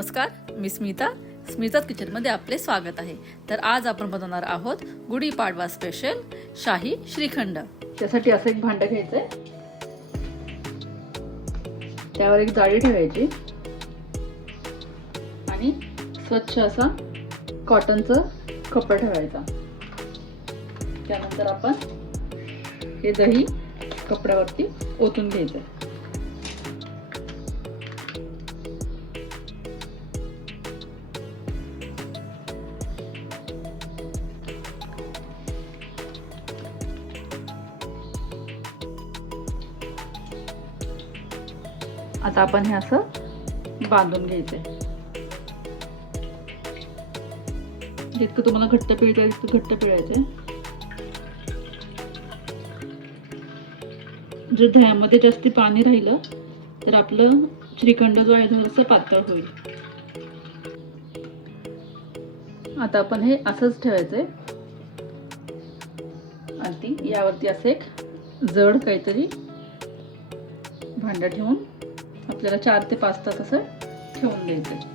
नमस्कार मी स्मिता. स्मिताच किचनमध्ये आपले स्वागत आहे. तर आज आपण बनवणार आहोत गुढीपाडवा स्पेशल शाही श्रीखंड. त्यासाठी असं एक भांडं घ्यायचंय. त्यावर एक जाळी ठेवायची. आणि स्वच्छ असा कॉटनचं कपडा ठेवायचा. त्यानंतर आपण हे दही कपड्यावरती ओतून घ्यायचं. आता आपण हे असं बांधून घ्यायचंय. जितकं तुम्हाला घट्ट पिळता तितकं घट्ट पिळायचंय. जर दह्यामध्ये जास्ती पाणी राहिलं तर आपलं श्रीखंड जो आहे थोडंसं पातळ होईल. आता आपण हे असंच ठेवायचंय. आणि यावरती असं एक जड काहीतरी भांडं ठेवून आपल्याला चार ते पाच तास असं ठेवून द्यायचं.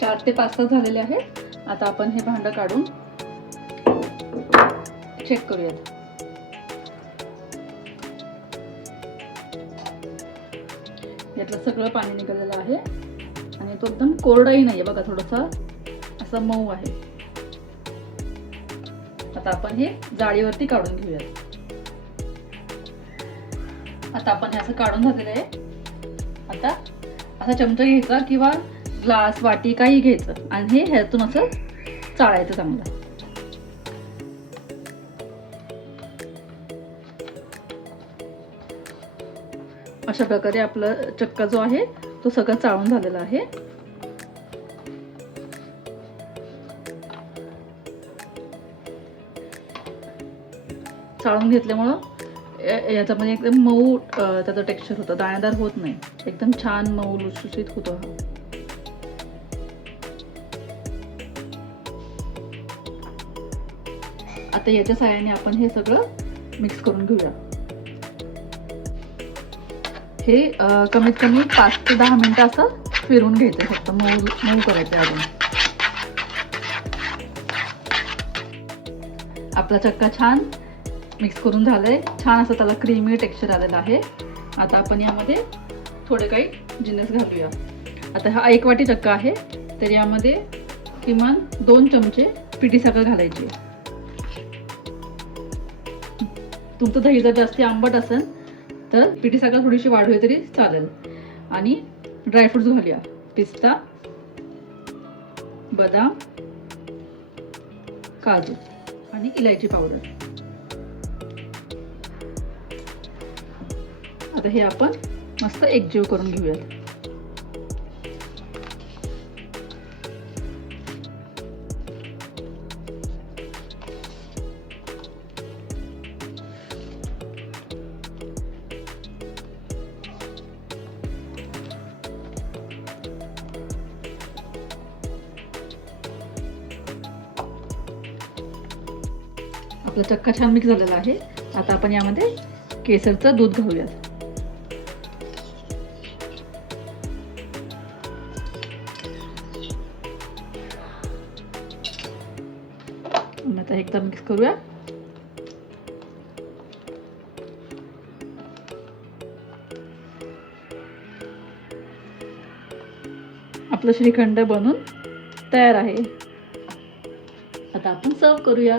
चार ते पाच तास झालेले आहेत. आता आपण हे भांडं काढून चेक करूयात. यातलं सगळं पाणी निघालेलं आहे. आणि तो एकदम कोरडाही नाही आहे बघा थोडासा असा मऊ आहे. आता आपण हे जाळीवरती काढून घेऊयात. आता आपण हे असं काढून झालेलं आहे. आता असा चमचा घ्यायचा किंवा ग्लास वाटी काही घ्यायचं. आणि हे ह्यातून असं चाळायचं चांगलं. अशा प्रकारे आपलं चक्का जो आहे तो सगळं चाळून झालेला आहे. चाळून घेतल्यामुळं याचा म्हणजे एकदम मऊ त्याचा त्याचं टेक्स्चर होतं. दाणेदार होत नाही. एकदम छान मऊ लुसलुशीत होतं. हा आता याच्या साह्याने आपण हे सगळं मिक्स करून घेऊया. हे कमीत कमी पाच ते दहा मिनिटं असं फिरून घ्यायचं. फक्त मऊ मऊ करायचं अजून आपला चक्का छान मिक्स करून झालंय. छान असं त्याला क्रीमी टेक्स्चर आलेलं आहे. आता आपण यामध्ये थोडे काही जिनस घालूया. आता हा एक वाटी चक्का आहे. तर यामध्ये किमान दोन चमचे पिठी साखर घालायची. तुमचं दही जर जास्ती आंबट असेल तर पिठी साखर थोडीशी वाढवली तरी चालेल. आणि ड्रायफ्रुट्स घालूया. पिस्ता बदाम काजू आणि इलायची पावडर. आता हे आपण मस्त एकजीव करून घेऊयात. आपला चक्का छान मिक्स झालेला आहे. आता आपण यामध्ये केसरचं दूध घालूयात. आता एकदा मिक्स करूया आपलं श्रीखंड बनून तयार आहे. आता आपण सर्व करूया.